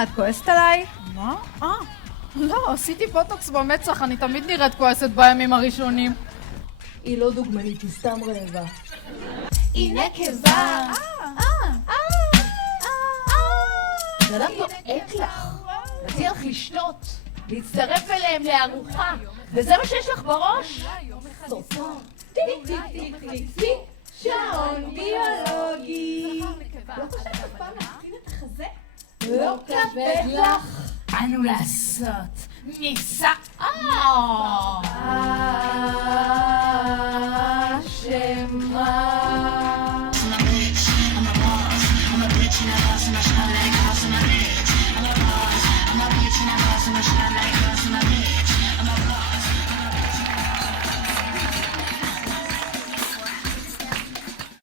מה, את כועסת עליי? מה? לא, עשיתי בוטוקס במצח, אני תמיד נראית כועסת בימים הראשונים. היא לא דוגמנית, היא סתם רעבה. היא נקבה. אדם דואק לך, מציע לך לשתות, להצטרף אליהם לארוחה, וזה מה שיש לך בראש? סופו, טיק טיק טיק טיק טיק, שעון ביולוגי. לא חושבת אף פעם להכין את החזה? לא כבד לך. באנו לעשות ניסה. שמה I'm a bitch and I boss and I shine like a boss and I shine like a boss and I bitch.